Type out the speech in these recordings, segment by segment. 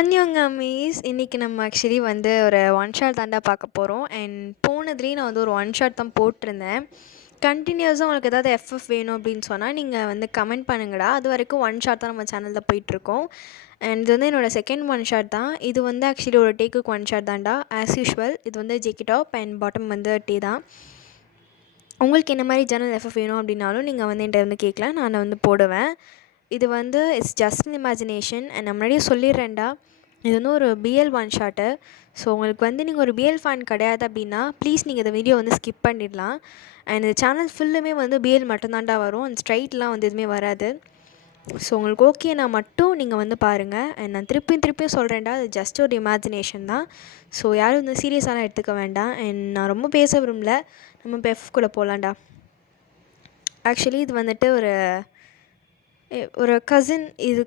அன்யோங் இன்னைக்கு நம்ம ஆக்சுவலி வந்து ஒரு ஒன் ஷாட் தாண்டா பார்க்க போகிறோம். அண்ட் போனதுலேயும் நான் வந்து ஒரு ஒன் ஷாட் தான் போட்டிருந்தேன். கண்டினியூஸாக உங்களுக்கு ஏதாவது எஃப்எஃப் வேணும் அப்படின்னு சொன்னால் நீங்கள் வந்து கமெண்ட் பண்ணுங்கடா. அது வரைக்கும் ஒன் ஷாட் தான் நம்ம சேனலில் போயிட்டுருக்கோம். அண்ட் இது வந்து என்னோடய செகண்ட் ஒன் ஷாட் தான். இது வந்து ஆக்சுவலி ஒரு டேக்குக்கு ஒன் ஷாட் தாண்டா ஆஸ் யூஷுவல். இது வந்து ஜெக்கி டாப் அண்ட் பாட்டம் வந்து டே தான். உங்களுக்கு என்ன மாதிரி சேனல் எஃப்எஃப் வேணும் அப்படின்னாலும் நீங்கள் வந்து என்கிட்ட வந்து கேட்கலாம், நான் வந்து போடுவேன். இது வந்து it's just an imagination. And நான் முன்னாடியே சொல்லிடுறேன்டா, இது வந்து ஒரு பிஎல் ஒன் ஷாட்டு. ஸோ உங்களுக்கு வந்து நீங்கள் ஒரு பிஎல் ஃபேன் கிடையாது அப்படின்னா ப்ளீஸ் நீங்கள் இந்த வீடியோ வந்து ஸ்கிப் பண்ணிடலாம். அண்ட் இந்த சேனல் ஃபுல்லுமே வந்து பிஎல் மட்டும்தாண்டா வரும். அண்ட் ஸ்ட்ரைட்லாம் வந்து எதுவுமே வராது. ஸோ உங்களுக்கு ஓகேனா மட்டும் நீங்கள் வந்து பாருங்கள். அண்ட் நான் திருப்பியும் சொல்கிறேன்டா, அது ஜஸ்ட் ஒரு இமேஜினேஷன் தான். ஸோ யாரும் வந்து சீரியஸாலாம் எடுத்துக்க வேண்டாம். அண்ட் நான் ரொம்ப பேச விரும்பல, நம்ம இப்போ எஃப் கூட போகலான்டா. ஆக்சுவலி இது வந்துட்டு ஒரு கசின், இது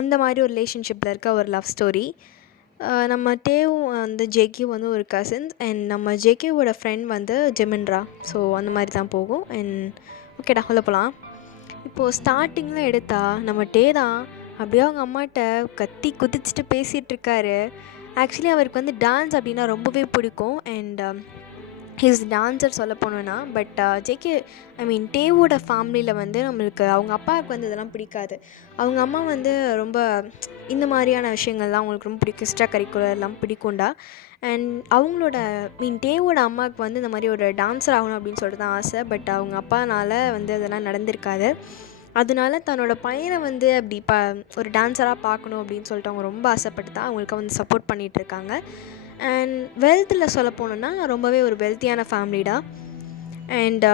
அந்த மாதிரி ஒரு ரிலேஷன்ஷிப்பில் இருக்க ஒரு லவ் ஸ்டோரி. நம்ம டேவும் வந்து ஜேக்கியும் வந்து ஒரு கசின்ஸ். அண்ட் நம்ம ஜேகேவோட ஃப்ரெண்ட் வந்து ஜெமின்ரா. ஸோ அந்த மாதிரி தான் போகும். அண்ட் ஓகேடா, உள்ள போகலாம். இப்போது ஸ்டார்டிங்கில் எடுத்தால் நம்ம டே தான் அப்படியே அவங்க அம்மாட்ட கத்தி குதிச்சுட்டு பேசிகிட்ருக்காரு. ஆக்சுவலி அவருக்கு வந்து டான்ஸ் அப்படின்னா ரொம்பவே பிடிக்கும். அண்ட் ஹிஸ் டான்ஸர் சொல்ல போனோன்னா. பட் ஜேகே டேவோட ஃபேமிலியில் வந்து நம்மளுக்கு அவங்க அப்பாவுக்கு வந்து இதெல்லாம் பிடிக்காது. அவங்க அம்மா வந்து ரொம்ப இந்த மாதிரியான விஷயங்கள்லாம் அவங்களுக்கு ரொம்ப பிடிக்கும். எக்ஸ்ட்ரா கரிக்குலர்லாம் பிடிக்கும்டா. அண்ட் அவங்களோட டேவோட அம்மாவுக்கு வந்து இந்த மாதிரி ஒரு டான்ஸர் ஆகணும் அப்படின்னு சொல்லிட்டு தான் ஆசை. பட் அவங்க அப்பானால் வந்து அதெல்லாம் நடந்திருக்காது. அதனால தன்னோட பையனை வந்து அப்படி ஒரு டான்ஸராக பார்க்கணும் அப்படின்னு சொல்லிட்டு அவங்க ரொம்ப ஆசைப்பட்டு தான் அவங்களுக்கு வந்து சப்போர்ட் பண்ணிகிட்ருக்காங்க. அண்ட் வெல்த்தில் சொல்ல போனோன்னா ரொம்பவே ஒரு வெல்த்தியான ஃபேமிலிடா. அண்ட்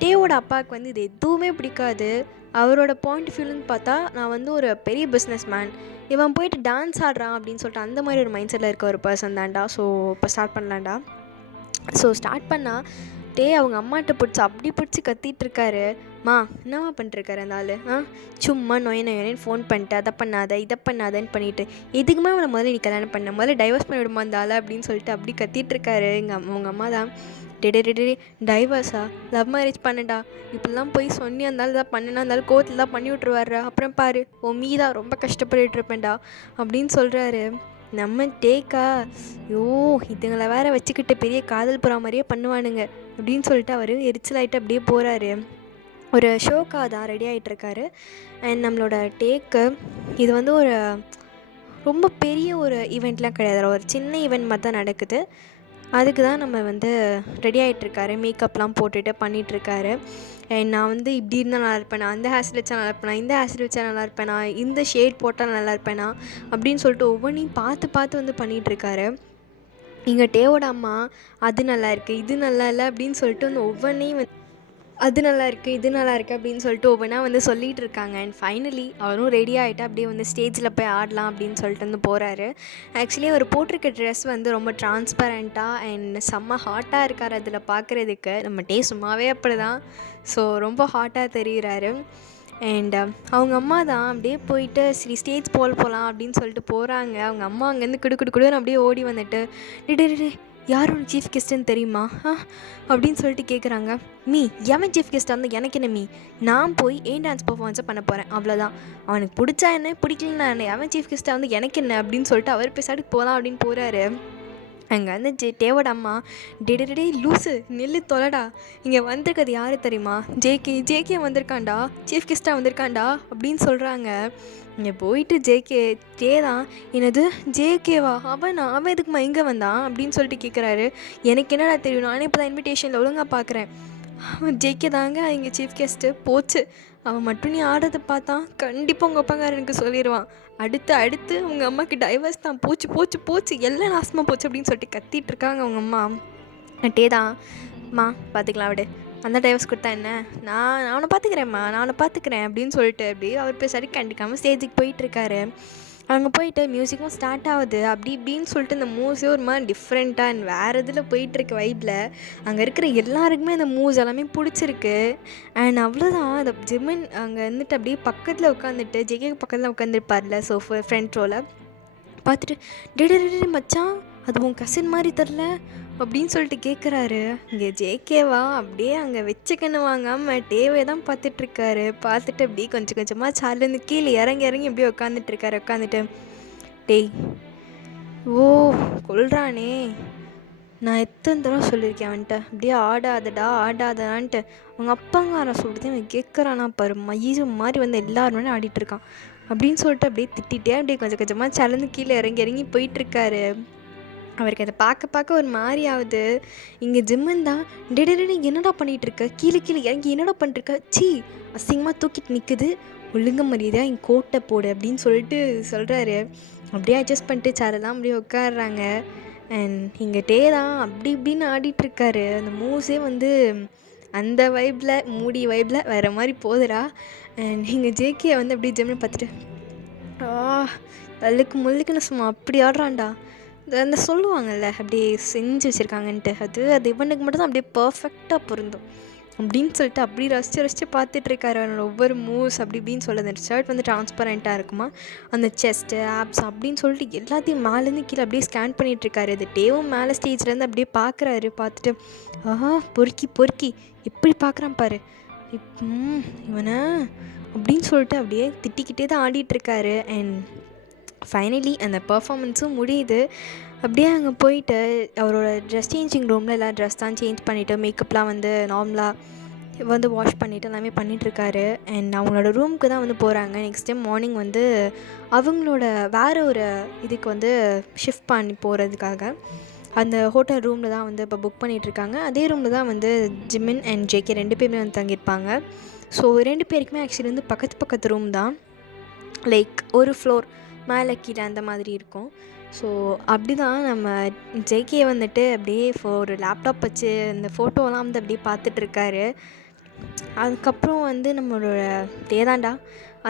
டேவோட அப்பாவுக்கு வந்து இது எதுவுமே பிடிக்காது. அவரோட பாயிண்ட் ஆஃப் வியூன்னு பார்த்தா, நான் வந்து ஒரு பெரிய பிஸ்னஸ் மேன், இவன் போயிட்டு டான்ஸ் ஆடுறான் அப்படின்னு சொல்லிட்டு அந்த மாதிரி ஒரு மைண்ட் செட்டில் இருக்க ஒரு பர்சன் தான்டா. ஸோ இப்போ ஸ்டார்ட் பண்ணலான்டா. ஸோ ஸ்டார்ட் பண்ணால் டே அவங்க அம்மாட்ட பிடிச்சி கத்திகிட்ருக்காரு. என்னம்மா பண்ணிட்டுருக்காரு அந்த ஆள்? சும்மா நொயன்னு ஃபோன் பண்ணிட்டு அதை பண்ணாத இதை பண்ணாதன்னு பண்ணிவிட்டு எதுக்குமே அவனை முதல்ல நீ கல்யாணம் பண்ண, முதல்ல டைவர்ஸ் பண்ணி விடுமா அந்த ஆள் அப்படின்னு சொல்லிட்டு அப்படி கத்திகிட்ருக்காரு. உங்கள் அம்மா தான் டே டைவர்ஸா, லவ் மேரேஜ் பண்ணடா, இப்படிலாம் போய் சொன்னி அந்த ஆள் தான் பண்ணனா, இருந்தாலும் கோவத்தில் தான் பண்ணி விட்ருவாரா, அப்புறம் பாரு மீதான் ரொம்ப கஷ்டப்பட்டுட்டு இருப்பேன்டா அப்படின்னு சொல்கிறாரு. நம்ம டேக்கா, இதுங்களை வேற வச்சுக்கிட்டு பெரிய காதல் புறா மாதிரியே பண்ணுவானுங்க அப்படின்னு சொல்லிட்டு அவர் எரிச்சலாயிட்டு அப்படியே போகிறாரு. ஒரு ஷோக்காக தான் ரெடி ஆகிட்டுருக்காரு. அண்ட் நம்மளோட டேக்கு இது வந்து ஒரு ரொம்ப பெரிய ஒரு ஈவெண்ட்லாம் கிடையாது, ஒரு சின்ன ஈவெண்ட் மாதிரி தான் நடக்குது. அதுக்கு தான் நம்ம வந்து ரெடி ஆகிட்டுருக்காரு. மேக்கப்லாம் போட்டுட்டு பண்ணிகிட்ருக்காரு. நான் வந்து இப்படி இருந்தால் நல்லா இருப்பேனா, அந்த ஹேர் வச்சா நல்லா இருப்பேனா, இந்த ஹேர் வச்சா நல்லா இருப்பேனா, இந்த ஷேட் போட்டால் நல்லா இருப்பேனா அப்படின்னு சொல்லிட்டு ஒவ்வொன்றையும் பார்த்து வந்து பண்ணிகிட்ருக்காரு. இங்கே டேவோட அம்மா அது நல்லா இருக்குது, இது நல்லா இல்லை அப்படின்னு சொல்லிட்டு வந்து ஒவ்வொன்றையும் அது நல்லா இருக்குது, இது நல்லா இருக்குது அப்படின்னு சொல்லிட்டு ஒவ்வொன்றா வந்து சொல்லிகிட்டு இருக்காங்க. அண்ட் ஃபைனலி அவரும் ரெடி ஆகிட்டு அப்படியே வந்து ஸ்டேஜில் போய் ஆடலாம் அப்படின்னு சொல்லிட்டு வந்து போகிறாரு. ஆக்சுவலி அவர் போட்டிருக்க ட்ரெஸ் வந்து ரொம்ப டிரான்ஸ்பரண்ட்டாக அண்ட் செம்ம ஹாட்டாக இருக்கார் அதில் பார்க்குறதுக்கு. நம்ம டே சும்மாவே அப்படி தான். ஸோ ரொம்ப ஹாட்டாக தெரிகிறாரு. அண்ட் அவங்க அம்மா தான் அப்படியே போயிட்டு சரி ஸ்டேஜ் போகலாம் அப்படின்னு சொல்லிட்டு போகிறாங்க. அவங்க அம்மா அங்கேருந்து குடுன்னு அப்படியே ஓடி வந்துட்டு டே யார் ஒன்று சீஃப் கெஸ்ட்டுன்னு தெரியுமா அப்படின்னு சொல்லிட்டு கேட்குறாங்க. எவன் சீஃப் கெஸ்ட்டாக இருந்தால் எனக்கு என்ன நான் போய் ஏன் டான்ஸ் பர்ஃபார்மன்ஸை பண்ண போகிறேன், அவ்வளோதான். அவனுக்கு பிடிச்சா என்ன பிடிக்கலன்னா என்ன, எவன் சீஃப் கெஸ்ட்டாக வந்து எனக்கு என்ன அப்படின்னு சொல்லிட்டு அவர் பேசாட்டுக்கு போகலாம் அப்படின்னு போகிறாரு. அங்கே வந்து டேவோட அம்மா டே லூஸு நெல்லு தொலைடா, இங்கே வந்திருக்கிறது யார் தெரியுமா, ஜேகே வந்திருக்காண்டா, சீஃப் கெஸ்ட்டாக வந்திருக்காண்டா அப்படின்னு சொல்கிறாங்க. இங்கே போயிட்டு டே தான் என்னது ஜேகேவா, அவன் எதுக்குமா இங்கே வந்தான் அப்படின்னு சொல்லிட்டு கேட்குறாரு. எனக்கு என்னடா தெரியும், நானே இப்போ தான் இன்விடேஷனில் ஒழுங்காக பார்க்குறேன். ஜேகே தாங்க இங்கே சீஃப் கெஸ்ட்டு. போச்சு, அவன் மட்டும் நீ ஆடுறதை பார்த்தா கண்டிப்பாக உங்கள் அப்பாக்காரனுக்கு சொல்லிடுவான். அடுத்து உங்கள் அம்மாவுக்கு டைவர்ஸ் தான், போச்சு எல்லாம் நாசமாக போச்சு அப்படின்னு சொல்லிட்டு கத்திகிட்ருக்காங்க அவங்க அம்மா. டே தான் பார்த்துக்கலாம் விடு, அந்த டைவர்ஸ் கொடுத்தா என்ன, நான் அவனை பார்த்துக்கிறேன் அப்படின்னு சொல்லிட்டு அப்படியே அவர் பேசாடி கண்டிக்காமல் ஸ்டேஜுக்கு போயிட்டுருக்காரு. அங்கே போயிட்டு மியூசிக்கும் ஸ்டார்ட் ஆகுது. அப்படி இப்படின்னு சொல்லிட்டு இந்த மூவ்ஸே ஒரு மாதிரி டிஃப்ரெண்ட்டாக அண்ட் வேறு இதில் போயிட்டுருக்கு வைப்பில். அங்கே இருக்கிற எல்லாருக்குமே அந்த மூவ்ஸ் எல்லாமே பிடிச்சிருக்கு. அண்ட் அவ்வளோதான். அந்த ஜெமின் அங்கே வந்துட்டு அப்படியே பக்கத்தில் உட்காந்துட்டு ஜேகே பக்கத்தில் உட்காந்துருப்பார்ல சோஃபா ஃப்ரண்ட் ரோவில் பார்த்துட்டு டே மச்சான் அது உன் கசின் மாதிரி தெரில அப்படின்னு சொல்லிட்டு கேட்குறாரு. இங்கே ஜேகேவா அப்படியே அங்கே வச்சுக்கணும் வாங்காமல் டேவே தான் பார்த்துட்ருக்காரு. பார்த்துட்டு அப்படியே கொஞ்சம் கொஞ்சமாக சார்லேருந்து கீழே இறங்கி அப்படியே உட்காந்துட்டு உட்காந்துட்டு டேய் ஓ கொல்றானே! நான் எத்தனை தடவை சொல்லியிருக்கேன் அவன்கிட்ட, அப்படியே ஆடாதடா ஆடாதடான்ட்டு. அவங்க அப்பாங்காரன் சொல்லிட்டு அவன் கேட்குறானா பாரு, மயிறு மாதிரி வந்து எல்லாரும் முன்னாடி ஆடிட்டுருக்கான் அப்படின்னு சொல்லிட்டு அப்படியே திட்டிகிட்டே அப்படியே கொஞ்சம் கொஞ்சமாக சலந்து கீழே இறங்கி இறங்கி போயிட்டுருக்காரு. அவருக்கு அதை பார்க்க பார்க்க ஒரு மாதிரி ஆகுது. இங்கே ஜிம்மன் தான் டெடே என்னடா பண்ணிகிட்டு இருக்க, கீழே கீழே இறங்கி என்னடா பண்ணிட்டுருக்க, சீ அசிங்கமாக தூக்கிட்டு நிற்குது, ஒழுங்க மரியாதையாக என் கோட்டை போடு அப்படின்னு சொல்லிட்டு சொல்கிறாரு. அப்படியே அட்ஜஸ்ட் பண்ணிட்டு சேரெல்லாம் அப்படியே உட்காடுறாங்க. அண்ட் இங்கே டே தான் அப்படி இப்படின்னு ஆடிட்டுருக்காரு. அந்த மூவ்ஸே வந்து அந்த வைப்பில் மூடி வைப்பில் வேறு மாதிரி போகுதுடா. அண்ட் இங்கே ஜேகே வந்து அப்படியே ஜிம்மனை பார்த்துட்டு தள்ளுக்கு முள்ளுக்குன்னு சும்மா அப்படி ஆடுறான்டா. அந்த சொல்லுவாங்கள்ல அப்படியே செஞ்சு வச்சுருக்காங்கன்ட்டு, அது இவனுக்கு மட்டும் தான் அப்படியே பர்ஃபெக்டாக பொருந்தும் அப்படின்னு சொல்லிட்டு அப்படி ரசித்து பார்த்துட்ருக்காரு. அவனோட ஒவ்வொரு மூவ்ஸ் அப்படி இப்படின்னு சொல்ல, அந்த ஷர்ட் வந்து ட்ரான்ஸ்பரண்ட்டாக இருக்குமா, அந்த செஸ்ட்டு ஆப்ஸ் அப்படின்னு சொல்லிட்டு எல்லாத்தையும் மேலேருந்து கீழே அப்படியே ஸ்கேன் பண்ணிகிட்ருக்காரு. அது டேவும் மேலே ஸ்டேஜ்லேருந்து அப்படியே பார்க்குறாரு. பார்த்துட்டு பொறுக்கி பொறுக்கி எப்படி பார்க்குறான் பாரு இவனை அப்படின்னு சொல்லிட்டு அப்படியே திட்டிக்கிட்டே தான் ஆடிட்டுருக்காரு. அண்ட் ஃபைனலி அந்த பர்ஃபார்மன்ஸும் முடியுது. அப்படியே அங்கே போயிட்டு அவரோட ட்ரெஸ் சேஞ்சிங் ரூமில் எல்லாம் ட்ரெஸ் தான் சேஞ்ச் பண்ணிவிட்டு மேக்கப்லாம் வந்து நார்மலாக வந்து வாஷ் பண்ணிவிட்டு எல்லாமே பண்ணிகிட்ருக்காரு. அண்ட் அவங்களோட ரூமுக்கு தான் வந்து போகிறாங்க. நெக்ஸ்ட் டைம் மார்னிங் வந்து அவங்களோட வேறு ஒரு இதுக்கு வந்து ஷிஃப்ட் பண்ணி போகிறதுக்காக அந்த ஹோட்டல் ரூமில் தான் வந்து இப்போ புக் பண்ணிகிட்ருக்காங்க. அதே ரூமில் தான் வந்து ஜிமின் அண்ட் ஜேகே 2 பேருமே வந்து தங்கியிருப்பாங்க. ஸோ 2 பேருக்குமே ஆக்சுவலி வந்து பக்கத்து பக்கத்து ரூம் தான், லைக் ஒரு ஃப்ளோர் மேலே கீழே அந்த மாதிரி இருக்கும். ஸோ அப்படி தான் நம்ம ஜேகே வந்துட்டு அப்படியே ஒரு லேப்டாப் வச்சு இந்த ஃபோட்டோலாம் வந்து அப்படியே பார்த்துட்ருக்காரு. அதுக்கப்புறம் வந்து நம்மளோட தேதாண்டா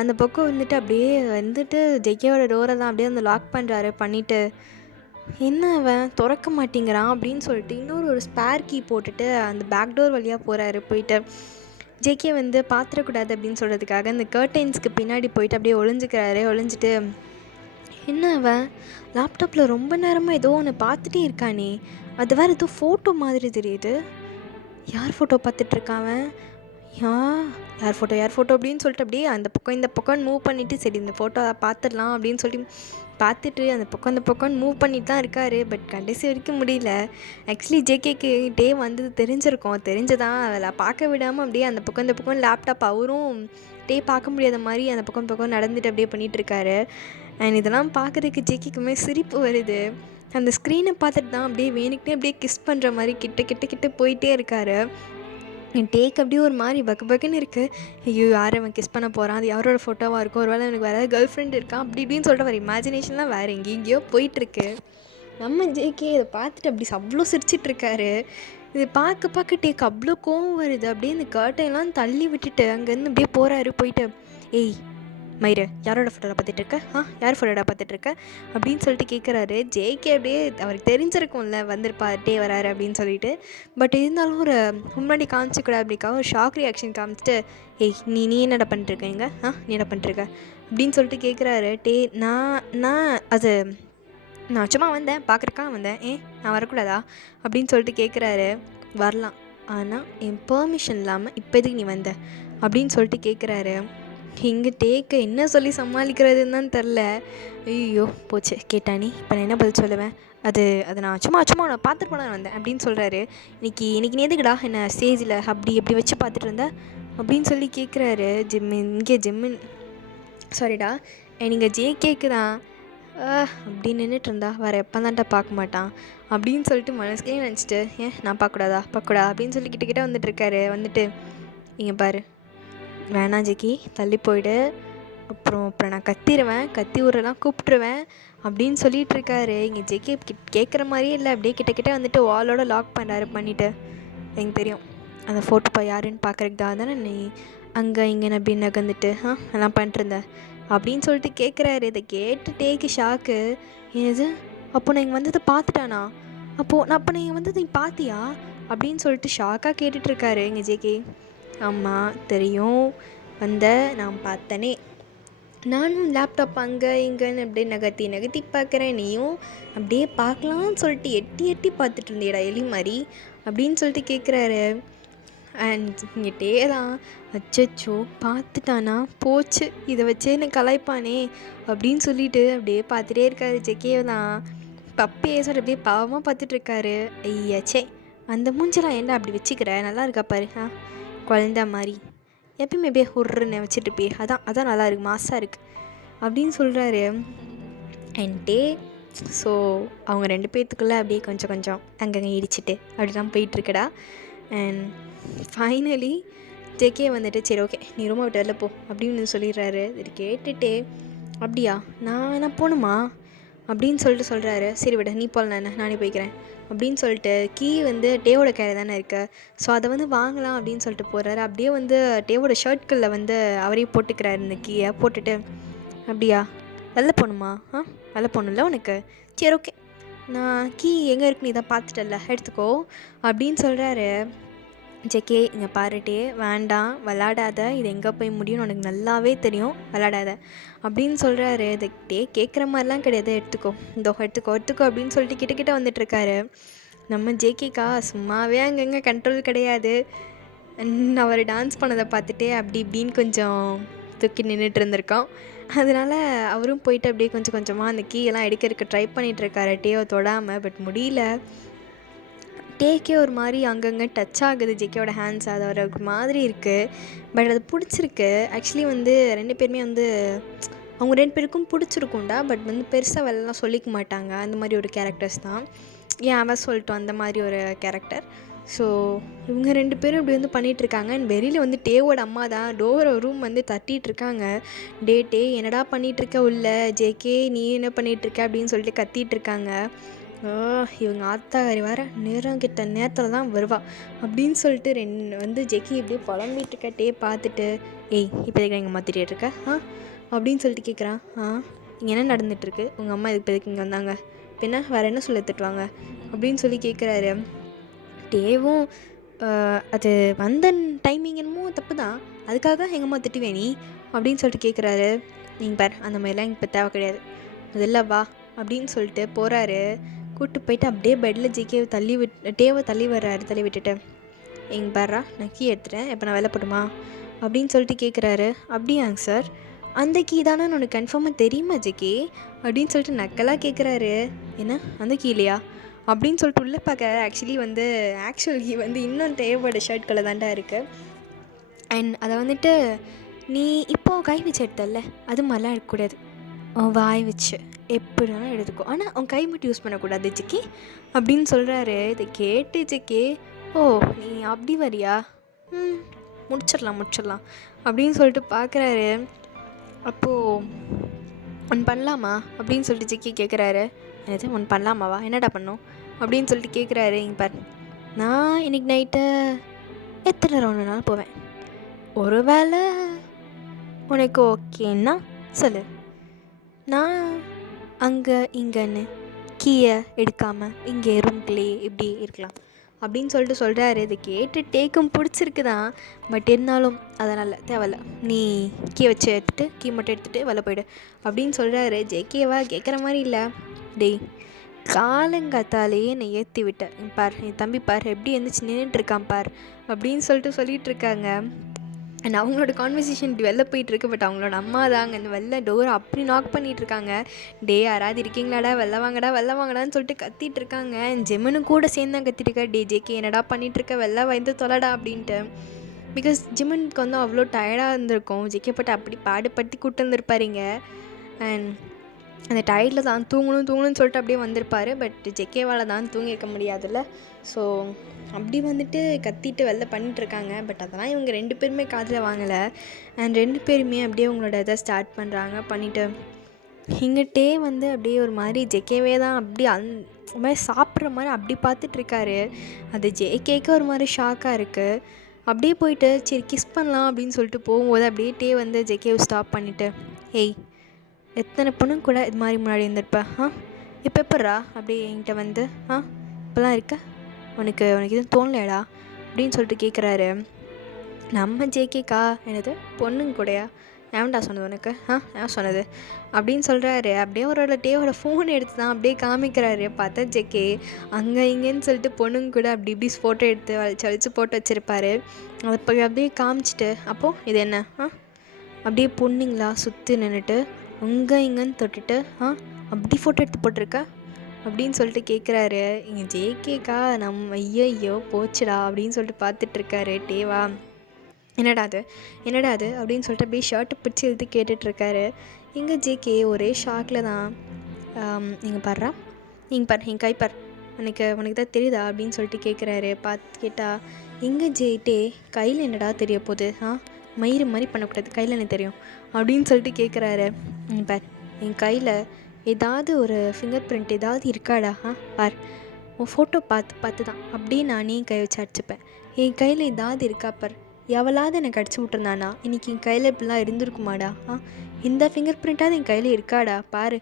அந்த பக்கம் வந்துட்டு அப்படியே வந்துட்டு ஜேகேவோட டோரை தான் அப்படியே வந்து லாக் பண்ணுறாரு. பண்ணிவிட்டு என்ன அவன் திறக்க மாட்டேங்கிறான் அப்படின்னு சொல்லிட்டு ஒரு ஸ்பேர் கீ போட்டுட்டு அந்த பேக் டோர் வழியாக போகிறாரு. போயிட்டு ஜேகே வந்து பார்த்துடக்கூடாது அப்படின்னு சொல்கிறதுக்காக அந்த கர்டைன்ஸ்க்கு பின்னாடி போயிட்டு அப்படியே ஒளிஞ்சிட்டு என்ன அவன் லேப்டாப்பில் ரொம்ப நேரமாக ஏதோ ஒன்று பார்த்துட்டே இருக்கானே, அது வேறு ஏதோ ஃபோட்டோ மாதிரி தெரியுது. யார் ஃபோட்டோ பார்த்துட்ருக்கான் அவன்? யார் ஃபோட்டோ அப்படின்னு சொல்லிட்டு அப்படியே அந்த பக்கம் இந்த பக்கம் மூவ் பண்ணிவிட்டு சரி இந்த ஃபோட்டோ பார்த்துடலாம் அப்படின்னு சொல்லி பார்த்துட்டு அந்த பக்கம் மூவ் பண்ணிட்டு தான் இருக்கார். பட் கடைசி வரைக்கும் முடியல. ஆக்சுவலி ஜேகேக்கு டே வந்தது தெரிஞ்சுதான் அதில் பார்க்க விடாமல் அப்படியே அந்த பக்கம் இந்த பக்கம் லேப்டாப் அவரும் டே பார்க்க முடியாத மாதிரி அந்த பக்கம் நடந்துட்டு அப்படியே பண்ணிகிட்ருக்காரு. அண்ட் இதெல்லாம் பார்க்குறதுக்கு ஜேகேக்குமே சிரிப்பு வருது. அந்த ஸ்க்ரீனை பார்த்துட்டு தான் அப்படியே வேணுக்கிட்டே அப்படியே கிஸ் பண்ணுற மாதிரி கிட்ட போயிட்டே இருக்கார். என் டேக் அப்படியே ஒரு மாதிரி பக்குன்னு இருக்குது. ஐயோ யார் அவன் கிஸ் பண்ண போகிறான், அது யாரோட ஃபோட்டோவாக இருக்கும், ஒரு வேளை எனக்கு வேறு ஏதாவது கேர்ள் ஃப்ரெண்ட் இருக்கான் அப்படி இப்படின்னு சொல்லிட்டு வர இமேஜினேஷன்லாம் வேறு எங்கேயோ போயிட்டுருக்கு. நம்ம ஜேகே இதை பார்த்துட்டு அப்படி அவ்வளோ சிரிச்சிட்ருக்காரு. இது பார்க்க டேக் அவ்வளோ கோவம் வருது. அப்படியே இந்த கர்ட்டையெல்லாம் தள்ளி விட்டுட்டு அங்கேருந்து அப்படியே போகிறாரு. போயிட்டு ஏய் மயிறு யாரோட ஃபோட்டோவில் பார்த்துட்ருக்க, யார் ஃபோட்டோட பார்த்துட்ருக்க அப்படின்னு சொல்லிட்டு கேட்குறாரு. ஜேகே அப்படியே அவருக்கு தெரிஞ்சிருக்கும்ல வந்திருப்பா டே வராரு அப்படின்னு சொல்லிட்டு. பட் இருந்தாலும் ஒரு முன்னாடி காமிச்சிக்கூடாது அப்படிக்காக ஒரு ஷாக் ரியாக்ஷன் காமிச்சிட்டு ஏய் நீ என்னடா பண்ணிட்டுருக்க இங்கே, நீ என்ன பண்ணிட்டுருக்க அப்படின்னு சொல்லிட்டு கேட்குறாரு. டே நான் சும்மா வந்தேன் பார்க்குறக்கா வந்தேன், நான் வரக்கூடாதா அப்படின்னு சொல்லிட்டு கேட்குறாரு. வரலாம், ஆனால் என் பெர்மிஷன் இல்லாமல் இப்போதைக்கு நீ வந்த அப்படின்னு சொல்லிட்டு கேட்குறாரு. இங்கே டேக்க என்ன சொல்லி சமாளிக்கிறதுன்னு தான் தெரில. ஐயோ போச்சு கேட்டானே, இப்போ நான் என்ன பதில் சொல்லுவேன், அது நான் சும்மா உன்னை பார்த்துட்டு போன வந்தேன் அப்படின்னு சொல்கிறாரு. இன்னைக்கு நீ எதுக்குடா என்ன ஸ்டேஜில் எப்படி வச்சு பார்த்துட்டு இருந்த அப்படின்னு சொல்லி கேட்குறாரு. ஜிம்மின் சாரிடா நீங்கள் ஜேகேக்கு தான் அப்படி நின்றுட்டு இருந்தா வேறு எப்போ தான்ட்டா பார்க்க மாட்டான் அப்படின்னு சொல்லிட்டு மனசுக்கே நினச்சிட்டு நான் பார்க்கக்கூடாதா அப்படின்னு சொல்லி கிட்ட வந்துட்டுருக்காரு. வந்துட்டு இங்கே பாரு வேணாம் ஜிக்கி தள்ளி போயிடு, அப்புறம் நான் கத்தி ஊரெல்லாம் கூப்பிட்ருவேன் அப்படின்னு சொல்லிகிட்ருக்காரு. இங்கே ஜிக்கி கேட்குற மாதிரியே இல்லை. அப்படியே கிட்ட வந்துட்டு வாலோட லாக் பண்ணிவிட்டு எனக்கு தெரியும் அந்த ஃபோட்டோப்பா யாருன்னு பார்க்குறதுக்கு தானே நீ அங்கே இங்கே அப்படி நகர்ந்துட்டு எல்லாம் பண்ணிட்டுருந்த அப்படின்னு சொல்லிட்டு கேட்குறாரு. இதை கேட்டு டேக்கு ஷாக்கு. ஏது அப்போ நான் இங்கே வந்ததை பார்த்துட்டானா, அப்போ நீங்கள் வந்தது நீ பார்த்தியா அப்படின்னு சொல்லிட்டு ஷாக்காக கேட்டுட்ருக்காரு இங்கே ஜேகே. ஆமாம் தெரியும், நான் பார்த்தனே, நானும் லேப்டாப் அங்கே இங்கேன்னு அப்படியே நகர்த்தி பார்க்குறேன், நீயும் அப்படியே பார்க்கலான்னு சொல்லிட்டு எட்டி பார்த்துட்டு இருந்தேடா எலி மாதிரி அப்படின்னு சொல்லிட்டு கேட்குறாரு. அண்ட் இங்கிட்டே தான் அச்சோ பார்த்துட்டானா போச்சு, இதை வச்சே எனக்கு கலாய்ப்பானே அப்படின்னு சொல்லிட்டு அப்படியே பார்த்துட்டே இருக்காரு ஜெகே தான். பப்பி ஏசோட அப்படியே பாவமாக பார்த்துட்ருக்காரு. ஐயாச்சே, அந்த மூஞ்செல்லாம் ஏன்டா அப்படி வச்சுக்கிற, நல்லா இருக்கா பாரு, குழந்த மாதிரி எப்பயுமே அப்படியே உருன்னு வச்சுட்ருப்பியே, அதான் அதான் நல்லா இருக்கு, மாசாக இருக்குது அப்படின்னு சொல்கிறாரு என்கிட்டே. ஸோ அவங்க 2 பேர்த்துக்குள்ளே அப்படியே கொஞ்சம் கொஞ்சம் அங்கங்கே இடிச்சிட்டு அப்படி தான் போயிட்டுருக்குடா. அண்ட் ஃபைனலி ஜேகே வந்துட்டு சரி ஓகே நீ ரூமை விட்டு வெளில போ அப்படின்னு சொல்லிடுறாரு. இது கேட்டுட்டு அப்படியா நான் போகணுமா அப்படின்னு சொல்லிட்டு சொல்கிறாரு. சரி விட நீ போகல நானே போய்க்கிறேன் அப்படின்னு சொல்லிட்டு கீ வந்து டேவோட கையில் தானே இருக்கு. ஸோ அதை வந்து வாங்கலாம் அப்படின்னு சொல்லிட்டு போகிறாரு. அப்படியே வந்து டேவோட ஷர்ட்களில் வந்து அவரே போட்டுக்கிறாரு இந்த கீயை போட்டுட்டு. அப்படியா வெளில போகணுமா? வெளில போகணும்ல உனக்கு, சரி ஓகே நான் கீ எங்கே இருக்குன்னு இதை பார்த்துட்டல எடுத்துக்கோ அப்படின்னு சொல்கிறாரு. ஜேகே இங்கே பாருட்டே வேண்டாம் விளாடாத, இது எங்கே போய் முடியும்னு உனக்கு நல்லாவே தெரியும், விளாடாத அப்படின்னு சொல்கிறாரு. இதுக்கிட்டே கேட்குற மாதிரிலாம் கிடையாது, எடுத்துக்கோ இதோ எடுத்துக்கோ அப்படின்னு சொல்லிட்டு கிட்ட வந்துட்டுருக்காரு. நம்ம ஜேகேக்கா சும்மாவே அங்கங்கே கண்ட்ரோல் கிடையாது. அவர் டான்ஸ் பண்ணதை பார்த்துட்டே அப்படி இப்படின்னு கொஞ்சம் தூக்கி நின்றுட்டு இருந்திருக்கோம். அதனால் அவரும் போயிட்டு அப்படியே கொஞ்சம் கொஞ்சமாக அந்த கீயெல்லாம் எடுக்கிறதுக்கு ட்ரை பண்ணிகிட்ருக்காரு டேவை தொடாமல். பட் முடியல. டேக்கே ஒரு மாதிரி அங்கங்கே டச் ஆகுது ஜேகேவோட ஹேண்ட்ஸ், அது ஒரு மாதிரி இருக்குது. பட் அது பிடிச்சிருக்கு. ஆக்சுவலி வந்து 2 பேருமே வந்து அவங்க 2 பேருக்கும் பிடிச்சிருக்கும்டா. பட் வந்து பெருசாக வெள்ளலாம் சொல்லிக்க மாட்டாங்க, அந்த மாதிரி ஒரு கேரக்டர்ஸ் தான். ஏன் அவன் சொல்லிட்டோம் அந்த மாதிரி ஒரு கேரக்டர். ஸோ இவங்க 2 பேரும் இப்படி வந்து பண்ணிகிட்ருக்காங்க. அண்ட் வெளியில் வந்து டேவோட அம்மா தான் ரூம் வந்து தட்டிகிட்ருக்காங்க. டே என்னடா பண்ணிகிட்ருக்க உள்ள, ஜேகே நீ என்ன பண்ணிகிட்ருக்க அப்படின்னு சொல்லிட்டு கத்திகிட்ருக்காங்க. இவங்க ஆத்தாக்காரி வேறு நேரத்தில் தான் வருவா அப்படின்னு சொல்லிட்டு வந்து ஜேகே இப்படியே புலம்பிகிட்ருக்க டே பார்த்துட்டு, ஏய் இப்போ எதுக்கு எங்கள் அம்மா திட்டிகிட்டு இருக்க அப்படின்னு சொல்லிட்டு கேட்குறான். இங்கே என்ன நடந்துகிட்ருக்கு, உங்கள் அம்மா இதுக்கு எதுக்கு இங்கே வந்தாங்க, பின்ன வேறு என்ன சொல்லி திட்டுவாங்க அப்படின்னு சொல்லி கேட்குறாரு. டேவும் அது வந்த டைமிங் என்னமோ தப்பு தான், அதுக்காக எங்கள் அம்மா திட்டுவே நீ அப்படின்னு சொல்லிட்டு கேட்குறாரு. நீங்கள் பார் அந்த மாதிரிலாம் இப்போ தேவை கிடையாது, முதல்ல வா அப்படின்னு சொல்லிட்டு போகிறாரு. கூப்பிட்டு போயிட்டு அப்படியே பெட்டில் ஜேகேவை டேவை தள்ளி விட்டுட்டு, எங்க பாரா நான் கீ எடுத்துட்டேன், இப்போ நான் வெளில போட்டுமா அப்படின்னு சொல்லிட்டு கேட்குறாரு. அப்படியாங்க சார், அந்த கீ தானே உனக்கு கன்ஃபார்மாக தெரியுமா ஜேகே அப்படின்னு சொல்லிட்டு நக்கலாக கேட்குறாரு. என்ன அந்த கீ இல்லையா அப்படின்னு சொல்லிட்டு உள்ளே பார்க்க ஆக்சுவல் கீ வந்து இன்னும் டேவோட ஷர்ட்களை தாண்டா இருக்குது. அண்ட் அதை வந்துட்டு நீ இப்போது கை வச்சு எடுத்தல அது மாதிரிலாம் எடுக்கக்கூடாது, வாய் வச்சு எப்படி வேணாலும் எடுத்துக்கோ, ஆனால் அவன் கை மட்டும் யூஸ் பண்ணக்கூடாது ஜிக்கி அப்படின்னு சொல்கிறாரு. இதை கேட்டு ஜிக்கி ஓ நீ அப்படி வரியா, முடிச்சிடலாம் அப்படின்னு சொல்லிட்டு பார்க்குறாரு. அப்போது ஒன்று பண்ணலாமா அப்படின்னு சொல்லிட்டு ஜிக்கி கேட்குறாரு. என்னது ஒன்று பண்ணலாமாவா, என்னடா பண்ணும் அப்படின்னு சொல்லிட்டு கேட்குறாரு. இங்கே பாரு, நான் இன்றைக்கி நைட்டு எத்தனை ரவுண்டுனாலும் போவேன், ஒரு வேளை உனக்கு ஓகேன்னா சொல்லு, நான் அங்கே இங்கேன்னு கீயை எடுக்காமல் இங்கே ரூம்குள்ளே இப்படி இருக்கலாம் அப்படின்னு சொல்லிட்டு சொல்கிறாரு. இது கேட்டு டேக்கும் பிடிச்சிருக்கு தான். பட் இருந்தாலும் அதனால் தேவையில்ல, நீ கீ வச்சு எடுத்துகிட்டு கீ மட்டும் எடுத்துகிட்டு வெளில போய்டு அப்படின்னு சொல்கிறாரு. ஜேகேவா கேட்குற மாதிரி இல்லை. டேய் காலங்காத்தாலேயே என்னை ஏற்றி விட்டேன் பார், என் தம்பி பார் எப்படி எழுந்திரிச்சு நின்றுட்டுருக்கான் பார் அப்படின்னு சொல்லிட்டு இருக்காங்க. அண்ட் அவங்களோட கான்வர்சேஷன் இப்படி வெளில போயிட்டுருக்கு. பட் அவங்களோட அம்மா தாங்க இந்த வெளில டோரை அப்படி நாக் பண்ணிகிட்ருக்காங்க. டே யாராவது இருக்கீங்களாடா, வெளில வாங்கடான்னு சொல்லிட்டு கத்திகிட்ருக்காங்க. அண்ட் ஜெமனு கூட சேர்ந்து தான் கத்திட்டுருக்கா, டே ஜேகே என்னடா பண்ணிகிட்ருக்க, வெளில வந்து தொலைடா அப்படின்ட்டு. பிகாஸ் ஜிமனுக்கு வந்து அவ்வளோ டயர்டாக இருந்திருக்கும், ஜேகே பட்டு அப்படி பாடுபடுத்தி கூப்பிட்டு வந்துருப்பாருங்க. அண்ட் அந்த டயர்டில் தான் தூங்கணும்னு சொல்லிட்டு அப்படியே வந்திருப்பார். பட் ஜேகேவால் தான் தூங்கி வைக்க முடியாதுல்ல. ஸோ அப்படி வந்துட்டு கத்திட்டு வெளில பண்ணிகிட்ருக்காங்க. பட் அதெல்லாம் இவங்க 2 பேருமே காதில் வாங்கலை. அண்ட் 2 பேருமே அப்படியே அவங்களோட இதை ஸ்டார்ட் பண்ணுறாங்க. பண்ணிவிட்டு இங்கிட்டே வந்து அப்படியே ஒரு மாதிரி ஜேகேவே தான் அப்படி ஒரு மாதிரி சாப்பிட்ற மாதிரி அப்படி பார்த்துட்ருக்காரு. அது ஜேகேக்கு ஒரு மாதிரி ஷாக்காக இருக்குது. அப்படியே போயிட்டு சரி கிஸ் பண்ணலாம் அப்படின்னு சொல்லிட்டு போகும்போது அப்படியே வந்து ஜேகேவை ஸ்டாப் பண்ணிவிட்டு, ஏய் எத்தனை பொண்ணுங்க கூட இது மாதிரி முன்னாடி இருந்திருப்பேன், இப்போ எப்பட்றா அப்படி என்கிட்ட வந்து இப்போலாம் இருக்க, உனக்கு எதுவும் தோணலையாடா அப்படின்னு சொல்லிட்டு கேட்குறாரு. நம்ம ஜேகேக்கா என்னது பொண்ணுங்க கூடயா, ஏன்டா சொன்னது உனக்கு, ஏன் சொன்னது அப்படின்னு சொல்கிறாரு. அப்படியே ஒரு டேவோட ஃபோன் எடுத்து தான் அப்படியே காமிக்கிறாரு. பார்த்தா ஜேகே அங்கே இங்கேன்னு சொல்லிட்டு பொண்ணுங்க கூட அப்படி இப்படி ஃபோட்டோ எடுத்து வலிச்சு போட்டு வச்சுருப்பாரு. அதை இப்போ அப்படியே காமிச்சிட்டு, அப்போது இது என்ன அப்படியே பொண்ணுங்களா சுற்றி நின்றுட்டு அங்கே இங்கேன்னு தொட்டுட்டு அப்படி ஃபோட்டோ எடுத்து போட்டிருக்க, அப்படின்னு சொல்லிட்டு கேட்குறாரு. இங்கே ஜேகேக்கா நம்ம ஐயையோ போச்சுடா அப்படின்னு சொல்லிட்டு பார்த்துட்ருக்காரு டேவா. என்னடா அது அப்படின்னு சொல்லிட்டு அப்படியே ஷர்ட்டை பிடிச்சி இழுத்து கேட்டுட்ருக்காரு. இங்கே ஜேகே ஒரே ஷாக்கில் தான். நீங்கள் பாரு என் கை பார், உனக்கு தான் தெரியுதா அப்படின்னு சொல்லிட்டு கேட்குறாரு. கேட்டால் எங்கே ஜெயிட்டே கையில் என்னடா தெரிய போகுது, மயிறு மாதிரி பண்ணக்கூடாது, கையில் என்ன தெரியும் அப்படின்னு சொல்லிட்டு கேட்குறாரு. பார் என் கையில் ஏதாவது ஒரு ஃபிங்கர் பிரிண்ட் ஏதாவது இருக்காடா, பார் உன் ஃபோட்டோ பார்த்து தான் அப்படியே நானே கை வச்சு அடிச்சுப்பேன். என் கையில் ஏதாவது இருக்கா பார், எவளாவது எனக்கு அடிச்சு விட்டுருந்தானா இன்றைக்கி என் கையில் இப்படிலாம் இருந்திருக்குமாடா, இந்த ஃபிங்கர் பிரிண்ட்டாவது என் கையில் இருக்காடா பாரு,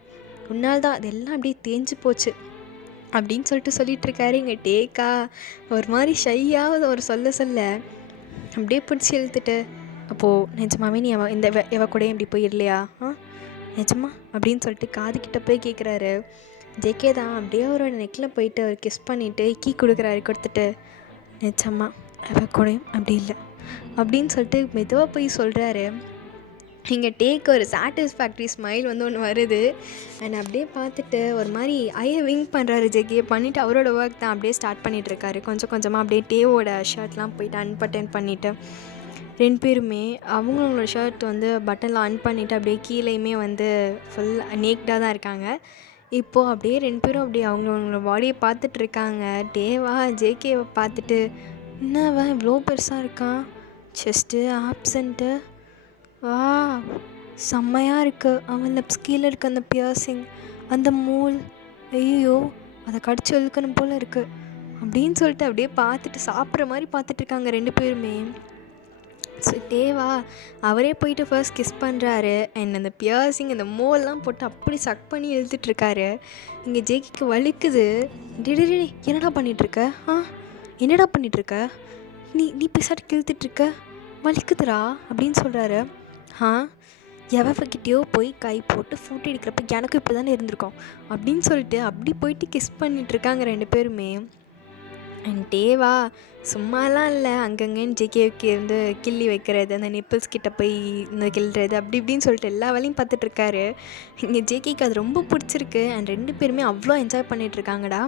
உன்னால் தான் அதெல்லாம் அப்படியே தேஞ்சு போச்சு அப்படின்னு சொல்லிட்டுருக்காரு. இங்கே டேக்கா ஒரு மாதிரி ஷையாக ஒரு சொல்ல அப்படியே பிடிச்சி இழுத்துட்டு, அப்போது நிஜமாவே நீ எவ கூட இப்படி போயிடலையா, நிஜமா அப்படின்னு சொல்லிட்டு காதுகிட்ட போய் கேட்குறாரு. ஜேகே தான் அப்படியே அவரோட நெக்கில் போயிட்டு அவர் கிஸ் பண்ணிவிட்டு கீ கொடுத்துட்டு, நிஜமா அவ கூடயும் அப்படி இல்லை அப்படின்னு சொல்லிட்டு மெதுவாக போய் சொல்கிறாரு. இங்கே டேக்கு ஒரு சாட்டிஸ்ஃபேக்ட்ரி ஸ்மைல் ஒன்று வருது. அண்ட் அப்படியே பார்த்துட்டு ஒரு மாதிரி ஐயை விங்க் பண்ணுறாரு. ஜேகே பண்ணிவிட்டு அவரோட ஒர்க் தான் அப்படியே ஸ்டார்ட் பண்ணிகிட்ருக்காரு. கொஞ்சம் கொஞ்சமாக அப்படியே டேவோட ஷர்ட்லாம் போயிட்டு அன்பட்டன் பண்ணிவிட்டு 2 பேருமே அவங்களோட ஷர்ட் பட்டன்லாம் பண்ணிவிட்டு அப்படியே கீழேயுமே ஃபுல் நேக்டாக தான் இருக்காங்க. இப்போது அப்படியே 2 பேரும் அப்படியே அவங்களோட பாடியை பார்த்துட்ருக்காங்க. டேவா ஜேகேவை பார்த்துட்டு, என்னவன் இவ்வளோ பெருசாக இருக்கான், செஸ்ட்டு ஆப்சண்ட்டு, வா செம்மையாக இருக்குது, அவன் லிப்ஸ் கீழே இருக்க அந்த பியர்சிங், அந்த மூல், ஐயோ அதை கடிச்சு இழுக்கணும் போல் இருக்குது அப்படின்னு சொல்லிட்டு அப்படியே பார்த்துட்டு சாப்பிட்ற மாதிரி பார்த்துட்ருக்காங்க 2 பேருமே. ஸோ டேவா அவரே போயிட்டு ஃபர்ஸ்ட் கிஸ் பண்ணுறாரு. அண்ட் அந்த பியர்சிங் அந்த மோல்லாம் போட்டு அப்படி சக் பண்ணி இழுத்துட்ருக்காரு. இங்கே ஜேகிக்கு வலிக்குது. டே என்னடா பண்ணிகிட்ருக்க, என்னடா பண்ணிகிட்ருக்க, நீ பேசாட்டு இழுத்துட்ருக்க, வலிக்குதுடா அப்படின்னு சொல்கிறாரு. எவகிட்டயோ போய் கை போட்டு ஃபோட்டோ எடுக்கிறப்ப எனக்கும் இப்போ தானே இருந்திருக்கோம் அப்படின்னு சொல்லிட்டு அப்படி போயிட்டு கிஸ் பண்ணிகிட்ருக்காங்க 2 பேருமே. அண்ட் டேவா சும்மாலாம் இல்லை, அங்கங்கன்னு ஜேகேவுக்கு கிள்ளி வைக்கிறது, அந்த நிப்பிள்ஸ் கிட்டே போய் கிள்றது, அப்படி இப்படின்னு சொல்லிட்டு எல்லா வேலையும் பார்த்துட்ருக்காரு. இங்கே ஜேகேக்கு அது ரொம்ப பிடிச்சிருக்கு. அண்ட் 2 பேருமே அவ்வளோ என்ஜாய் பண்ணிகிட்ருக்காங்கடா.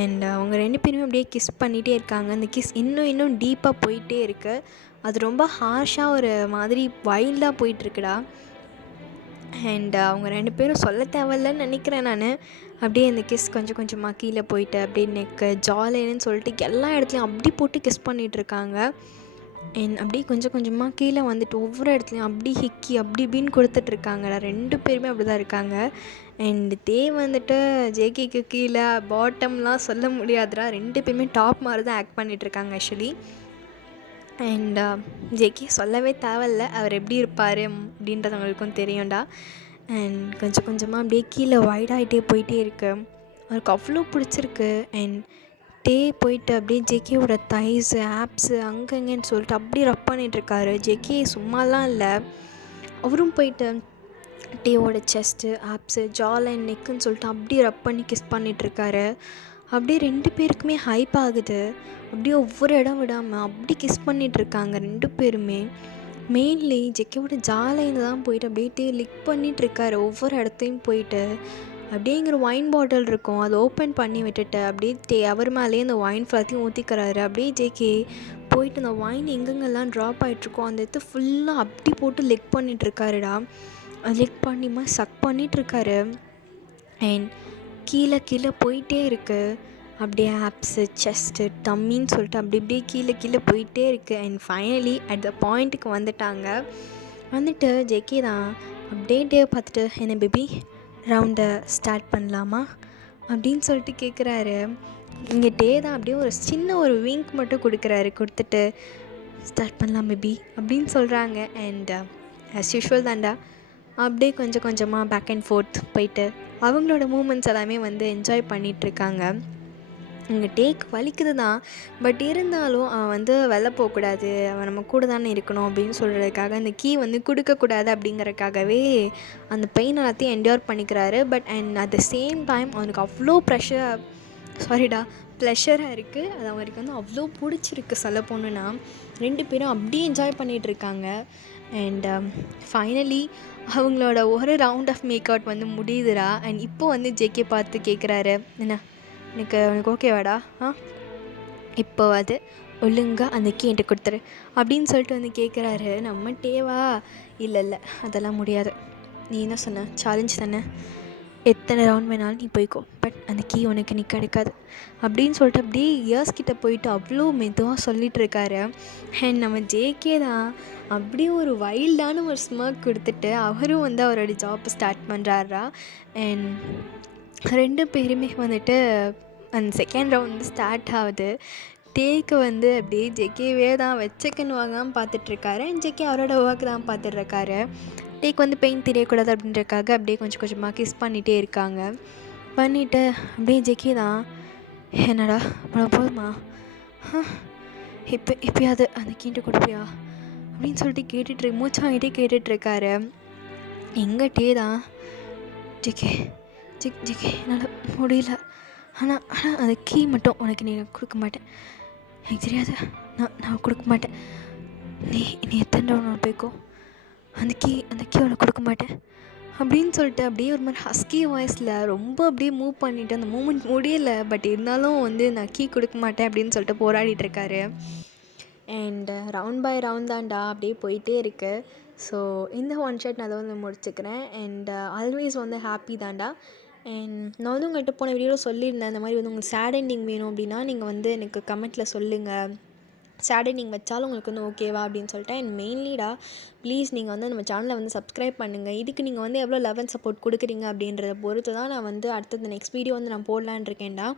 அண்ட் அவங்க 2 பேருமே அப்படியே கிஸ் பண்ணிகிட்டே இருக்காங்க. அந்த கிஸ் இன்னும் டீப்பாக போயிட்டே இருக்குது. அது ரொம்ப ஹார்ஷாக ஒரு மாதிரி வைல்டாக போயிட்டுருக்குடா. அண்ட் அவங்க 2 பேரும் சொல்ல தேவையில்லன்னு நினைக்கிறேன் நான். அப்படியே அந்த கிஸ் கொஞ்சம் கொஞ்சமாக கீழே போயிட்டு அப்படியே நெக்கு ஜாலின்னு சொல்லிட்டு எல்லா இடத்துலையும் அப்படி போட்டு கிஸ் பண்ணிகிட்ருக்காங்க. அண்ட் அப்படியே கொஞ்சம் கொஞ்சமாக கீழே ஒவ்வொரு இடத்துலையும் அப்படி ஹிக்கி அப்படி இப்படின்னு கொடுத்துட்ருக்காங்கடா. 2 பேருமே அப்படி தான் இருக்காங்க. அண்ட் ஜேகேக்கு கீழே பாட்டம்லாம் சொல்ல முடியாதுடா. 2 பேருமே டாப் மாதிரி தான் ஆக்ட் பண்ணிகிட்ருக்காங்க ஆக்சுவலி. அண்ட் ஜேகே சொல்லவே தேவையில்ல, அவர் எப்படி இருப்பார் அப்படின்றது அவங்களுக்கும் தெரியும்டா. அண்ட் கொஞ்சம் கொஞ்சமாக அப்படியே கீழே வைடாகிட்டே போயிட்டே இருக்கு. அவருக்கு அவ்வளோ பிடிச்சிருக்கு. அண்ட் போயிட்டு அப்படியே ஜேகேவோட தைஸு ஆப்ஸு அங்கங்கன்னு சொல்லிட்டு அப்படியே ரப் பண்ணிகிட்ருக்காரு. ஜேகே சும்மாலாம் இல்லை, அவரும் போயிட்டு டேவோட செஸ்ட்டு ஆப்ஸு ஜாலைன் நெக்குன்னு சொல்லிட்டு அப்படியே ரப் பண்ணி கிஸ் பண்ணிகிட்ருக்காரு. அப்படியே 2 பேருக்குமே ஹைப் ஆகுது. அப்படியே ஒவ்வொரு இடம் விடாமல் அப்படி கிஸ் பண்ணிகிட்ருக்காங்க 2 பேருமே. மெயின்லி ஜேகேவோட ஜாலைன்னு தான் போயிட்டு அப்படியே லிக் பண்ணிகிட்ருக்காரு ஒவ்வொரு இடத்தையும் போயிட்டு. அப்படிங்கிற ஒயின் பாட்டில் இருக்கும், அதை ஓப்பன் பண்ணி விட்டுட்டு அப்படியே அவர் மேலேயே அந்த ஒயின் ஃபுல்லாத்தையும் ஊற்றிக்கிறாரு. அப்படியே ஜேகே போயிட்டு அந்த ஒயின் எங்கெங்கெல்லாம் ட்ராப் ஆகிட்ருக்கோ அந்த இடத்த ஃபுல்லாக அப்படி போட்டு லிக் பண்ணிகிட்ருக்காருடா. லிக் பண்ணிமா சக் பண்ணிகிட்ருக்காரு. அண்ட் கீழே போயிட்டே இருக்குது. அப்படியே ஆப்ஸு செஸ்ட்டு டம்மின்னு சொல்லிட்டு அப்படி இப்படியே கீழே போயிட்டே இருக்குது. அண்ட் ஃபைனலி அட் த பாயிண்ட்டுக்கு வந்துட்டு ஜேகே தான் அப்படியே பார்த்துட்டு, என்ன பேபி ரவுண்டை ஸ்டார்ட் பண்ணலாமா அப்படின்னு சொல்லிட்டு கேட்குறாரு. இங்கே தான் அப்படியே ஒரு சின்ன ஒரு விங்க் மட்டும் கொடுத்துட்டு ஸ்டார்ட் பண்ணலாம் பேபி அப்படின்னு சொல்கிறாங்க. அண்ட் ஆஸ் யூஷுவல் தாண்டா அப்படியே கொஞ்சம் கொஞ்சமாக பேக் அண்ட் ஃபோர்த் போயிட்டு அவங்களோட மூமெண்ட்ஸ் எல்லாமே என்ஜாய் பண்ணிகிட்ருக்காங்க. இங்கே வலிக்குது தான், பட் இருந்தாலும் அவன் வெளில போகக்கூடாது, அவன் நம்ம கூட தானே இருக்கணும் அப்படின்னு சொல்கிறதுக்காக அந்த கீ கொடுக்கக்கூடாது அப்படிங்கிறதுக்காகவே அந்த பெயின் எல்லாத்தையும் என்ஜாய் பண்ணிக்கிறாரு. But and at the same time அவனுக்கு அவ்வளோ ப்ளஷராக இருக்குது. அது அவருக்கு அவ்வளோ பிடிச்சிருக்கு சொல்ல போகணுன்னா. 2 பேரும் அப்படியே என்ஜாய் பண்ணிகிட்ருக்காங்க. அண்ட் ஃபைனலி அவங்களோட ஒரு ரவுண்ட் ஆஃப் மேக் அவுட் வந்து முடியுதுடா. அண்ட் இப்போ வந்து ஜேகே பார்த்து கேட்குறாரு, என்ன உனக்கு ஓகேவாடா? இப்போ அது ஒழுங்கா அந்த கீ என்கிட்ட கொடுத்துரு அப்படின்னு சொல்லிட்டு வந்து கேட்குறாரு. நம்ம டேவா, இல்லை அதெல்லாம் முடியாது, நீ என்ன சொன்ன, சேலஞ்ச் தானே, எத்தனை ரவுண்ட் வேணாலும் நீ போய்க்கோ, பட் அந்த கீ உனக்கு நீ கிடைக்காது அப்படின்னு சொல்லிட்டு அப்படியே இயர்ஸ் கிட்ட போயிட்டு அவ்வளோ மெதுவாக சொல்லிகிட்டு இருக்காரு. அண்ட் நம்ம ஜேகே தான் அப்படியே ஒரு வைல்டான ஒரு ஸ்மர்க் கொடுத்துட்டு அவரும் வந்து அவரோட ஜாப் ஸ்டார்ட் பண்ணுறாரா. அண்ட் 2 பேருமே வந்துட்டு அந்த செகண்ட் ரவுண்ட் வந்து ஸ்டார்ட் ஆகுது. டேக்கு வந்து அப்படியே ஜேகேவே தான் வச்சக்கன்னு வாங்காமல் பார்த்துட்ருக்காரு. அண்ட் ஜேகே அவரோட ஒர்க் தான் பார்த்துட்ருக்காரு. டேக் வந்து பெயின் தெரியக்கூடாது அப்படின்றக்காக அப்படியே கொஞ்சம் கொஞ்சமாக கிஸ் பண்ணிகிட்டே இருக்காங்க. பண்ணிவிட்டு அப்படியே ஜேகே தான், என்னடா போதுமா, எப்பயாவது அந்த கீண்ட்டு கொடுப்பியா அப்படின்னு சொல்லிட்டு மூச்சு வாங்கிட்டே கேட்டுட்ருக்காரு. எங்கள் டே தான், ஜேகே என்னால் முடியல, ஆனால் அந்த கீ மட்டும் உனக்கு நீ கொடுக்க மாட்டேன், எனக்கு தெரியாது, நான் கொடுக்க மாட்டேன், நீ எத்தனை ரவுண்ட் போய்க்கோ, அந்த கீ உனக்கு கொடுக்க மாட்டேன் அப்படின்னு சொல்லிட்டு அப்படியே ஒரு மாதிரி ஹஸ்கி வாய்ஸில் ரொம்ப அப்படியே மூவ் பண்ணிவிட்டு அந்த மூமெண்ட் முடியலை. பட் இருந்தாலும் வந்து நான் கீ கொடுக்க மாட்டேன் அப்படின்னு சொல்லிட்டு போராடிட்டுருக்காரு. அண்ட் ரவுண்ட் பை ரவுண்ட் தான்டா அப்படியே போயிட்டே இருக்குது. ஸோ இந்த ஒன் ஷாட் நான் அதை வந்து முடிச்சுக்கிறேன். அண்ட் ஆல்வேஸ் வந்து ஹாப்பி தான்டா. அண்ட் நான் வந்து உங்கள்கிட்ட போன வீடியோவில் சொல்லியிருந்தேன், இந்த மாதிரி வந்து உங்களுக்கு சேட் எண்டிங் வேணும் அப்படின்னா நீங்கள் வந்து எனக்கு கமெண்ட்டில் சொல்லுங்கள், சேட் எண்டிங் வச்சாலும் உங்களுக்கு வந்து ஓகேவா அப்படின்னு சொல்லிட்டு. அண்ட் மெயின்லிடா ப்ளீஸ் நீங்கள் வந்து நம்ம சேனலை வந்து சப்ஸ்கிரைப் பண்ணுங்கள். இதுக்கு நீங்கள் வந்து எவ்வளோ லவ் அண்ட் சப்போர்ட் கொடுக்குறீங்க அப்படின்றத பொறுத்து தான் நான் வந்து அடுத்தது நெக்ஸ்ட் வீடியோ வந்து நான் போடலான்னு இருக்கேன்டா.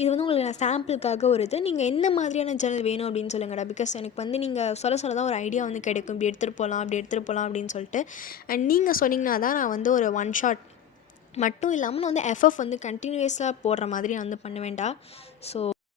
இது வந்து உங்களுக்கு நான் சாம்பிளுக்காக ஒரு இது, நீங்கள் என்ன மாதிரியான சேனல் வேணும் அப்படின்னு சொல்லுங்கடா. பிகாஸ் எனக்கு வந்து நீங்கள் சொல்ல தான் ஒரு ஐடியா வந்து கிடைக்கும், இப்படி எடுத்துகிட்டு போகலாம் அப்படின்னு சொல்லிட்டு. அண்ட் நீங்கள் சொன்னீங்கன்னா தான் நான் வந்து ஒரு ஒன் ஷாட் மட்டும் இல்லாமல் நான் வந்து எஃப்எஃப் வந்து கண்டினியூஸாக போடுற மாதிரி நான் வந்து பண்ணுவேன்டா. ஸோ